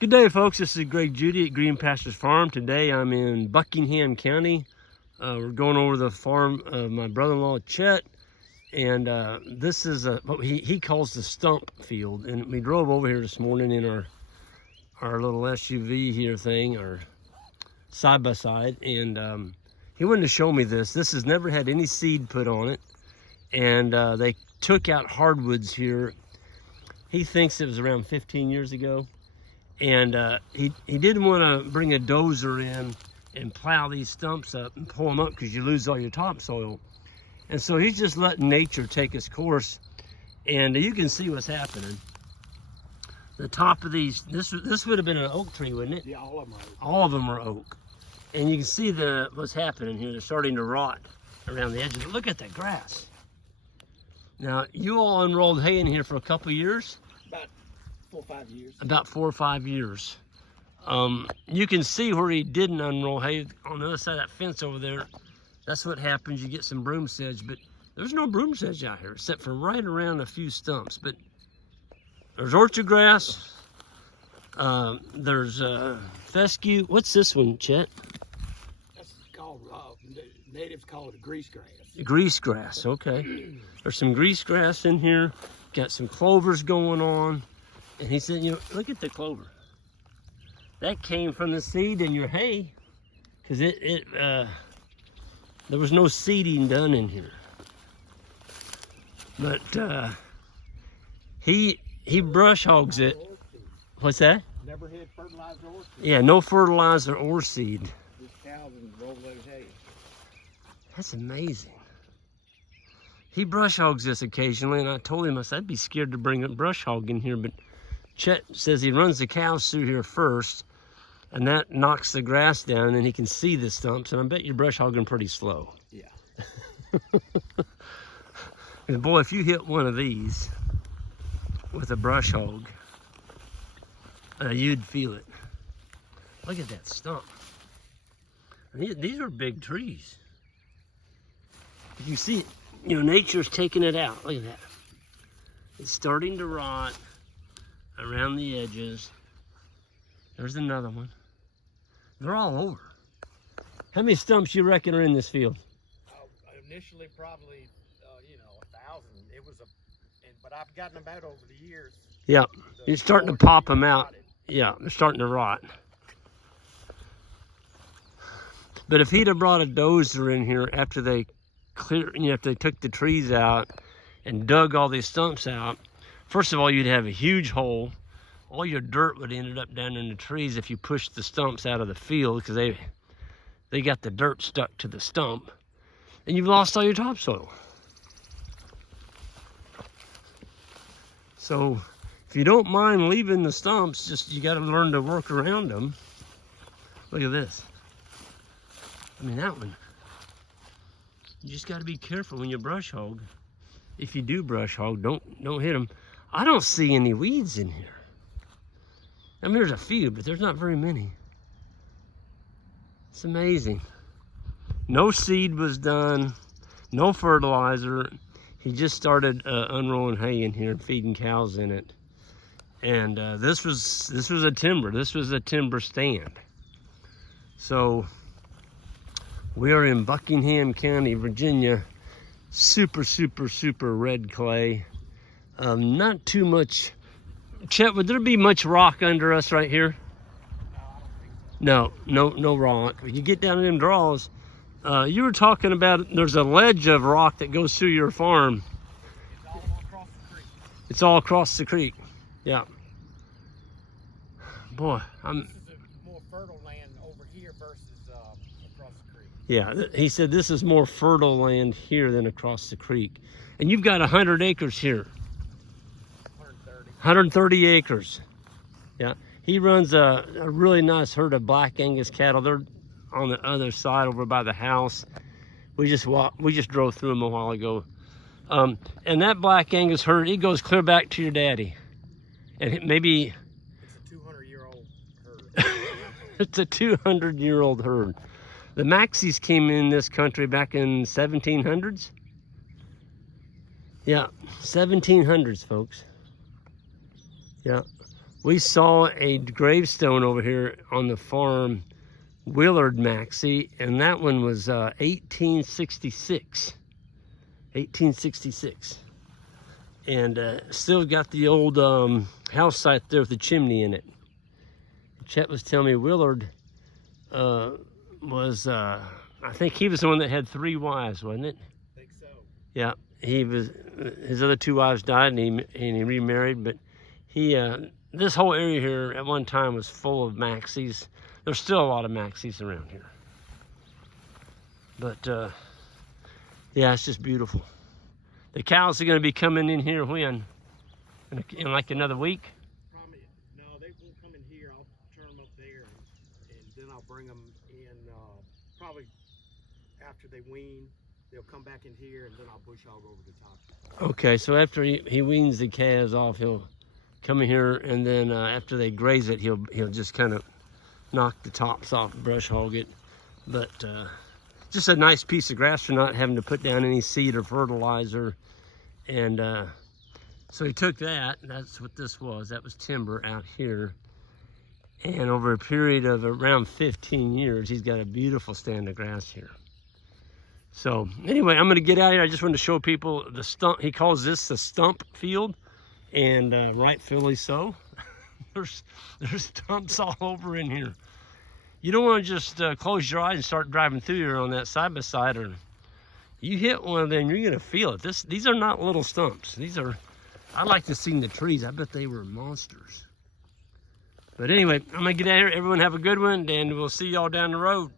Good day, folks. This is Greg Judy at Green Pastures Farm. Today I'm in Buckingham County. We're going over the farm of my brother-in-law, Chet. And this is what he calls the stump field. And we drove over here this morning in our little SUV here thing, our side-by-side. And he wanted to show me this. This has never had any seed put on it. And they took out hardwoods here. He thinks it was around 15 years ago. And he didn't want to bring a dozer in and plow these stumps up and pull them up because you lose all your topsoil. And so he's just letting nature take its course. And you can see what's happening. The top of these, this would have been an oak tree, wouldn't it? Yeah, all of them are oak. All of them are oak. And you can see what's happening here. They're starting to rot around the edges. Look at that grass. Now, you all unrolled hay in here for a couple years? About 4 or 5 years. About 4 or 5 years. You can see where he didn't unroll hay on the other side of that fence over there. That's what happens. You get some broom sedge, but there's no broom sedge out here except for right around a few stumps. But there's orchard grass. There's fescue. What's this one, Chet? That's called, natives call it a grease grass. Grease grass, okay. There's some grease grass in here. Got some clovers going on. And he said, you know, look at the clover. That came from the seed in your hay, because there was no seeding done in here. But he brush hogs it. What's that? Never had fertilizer or seed. Yeah, no fertilizer or seed. Just cows and roll those hay. That's amazing. He brush hogs this occasionally, and I told him, I said, I'd be scared to bring a brush hog in here, but Chet says he runs the cows through here first, and that knocks the grass down, and he can see the stumps, and I bet you're brush hogging pretty slow. Yeah. And boy, if you hit one of these with a brush hog, you'd feel it. Look at that stump. And these are big trees. You see, you know, nature's taking it out. Look at that. It's starting to rot around the edges. There's another one. They're all over. How many stumps you reckon are in this field? Initially, probably, 1,000. It was but I've gotten them out over the years. Yeah, you're starting to pop them out. Yeah, they're starting to rot. But if he'd have brought a dozer in here after they if they took the trees out and dug all these stumps out, first of all, you'd have a huge hole. All your dirt would have ended up down in the trees if you pushed the stumps out of the field, because they got the dirt stuck to the stump, and you've lost all your topsoil. So if you don't mind leaving the stumps, just you got to learn to work around them. Look at this. I mean, that one. You just got to be careful when you brush hog. If you do brush hog, don't hit them. I don't see any weeds in here. I mean, there's a few, but there's not very many. It's amazing. No seed was done, no fertilizer. He just started unrolling hay in here and feeding cows in it. And this was a timber. This was a timber stand. So we are in Buckingham County, Virginia. Super, super, super red clay. Not too much. Chet, would there be much rock under us right here? No rock. When you get down in them draws, you were talking about there's a ledge of rock that goes through your farm. It's all across the creek. It's all across the creek. Yeah. Boy, This is a more fertile land over here versus across the creek. Yeah, he said this is more fertile land here than across the creek. And you've got 100 acres here. 130 acres. Yeah, he runs a really nice herd of black Angus cattle. They're on the other side over by the house. We just drove through them a while ago. And that black Angus herd, it goes clear back to your daddy. And maybe it's a 200-year-old herd. It's a 200-year-old herd. The Maxis came in this country back in 1700s. Yeah, 1700s, folks. Yeah, We saw a gravestone over here on the farm, Willard Maxey, and that one was 1866. 1866. And still got the old house site there with the chimney in it. Chet was telling me Willard was, I think he was the one that had 3 wives, wasn't it? I think so. Yeah, he was. His other 2 wives died, and he remarried. But he, this whole area here at one time was full of Maxies. There's still a lot of Maxies around here. But yeah, it's just beautiful. The cows are going to be coming in here when? In like another week? Probably, no, they won't come in here. I'll turn them up there, and then I'll bring them in probably after they wean. They'll come back in here, and then I'll bush hog over the top. Okay, so after he weans the calves off, he'll come in here, and then after they graze it, he'll just kind of knock the tops off, brush hog it. But just a nice piece of grass for not having to put down any seed or fertilizer. And so he took that, that's what this was. That was timber out here. And over a period of around 15 years, he's got a beautiful stand of grass here. So anyway, I'm gonna get out of here. I just wanted to show people the stump. He calls this the stump field, and rightfully so. there's stumps all over in here. You don't want to just close your eyes and start driving through here on that side by side, or you hit one of them, you're gonna feel it. These are not little stumps. These are, I like to see the trees. I bet they were monsters. But anyway, I'm gonna get out of here. Everyone have a good one, and we'll see y'all down the road.